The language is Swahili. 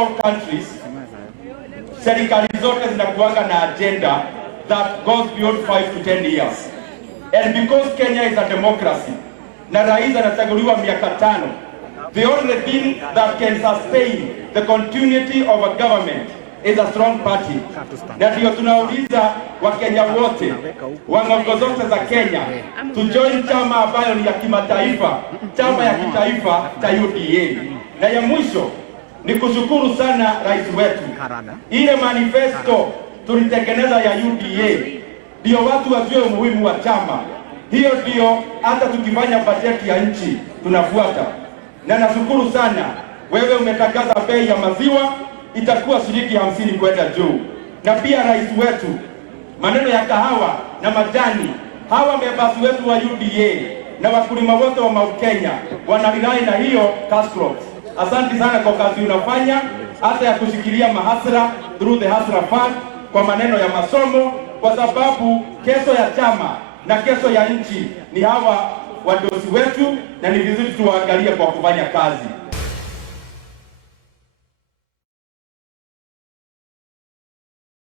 countries, serikali zote zinakuanga na agenda that goes beyond 5 to 10 years. And because Kenya is a democracy, na rais anachaguliwa miaka 5, the only thing that can sustain the continuity of a government is a strong party. Na ndio tunauliza Wakenya wote, wangongo zote za Kenya, to join chama ambayo ni ya kimataifa, chama ya kitaifa cha UDA. Na ya mwisho ni kushukuru sana rais wetu. Ile manifesto tulitengeneza ya UDA ndio watu wajue umuhimu wa chama. Hiyo ndio hata tukifanya bajeti ya nchi tunafuata. Na nashukuru sana, wewe umetangaza bei ya maziwa itakuwa shilingi 50 kwenda juu. Na pia rais wetu, maneno ya kahawa na majani, hawa members wetu wa UDA na wakulima wote wa Mount Kenya wanalilai na hiyo cash crops. Asante sana kwa kazi unafanya, hata ya kushikilia mahasra through the Hasra Fund kwa maneno ya masomo, kwa sababu kesho ya chama na kesho ya nchi ni hawa wadosi wetu, na ni vizuri tuwaangalie kwa kufanya kazi.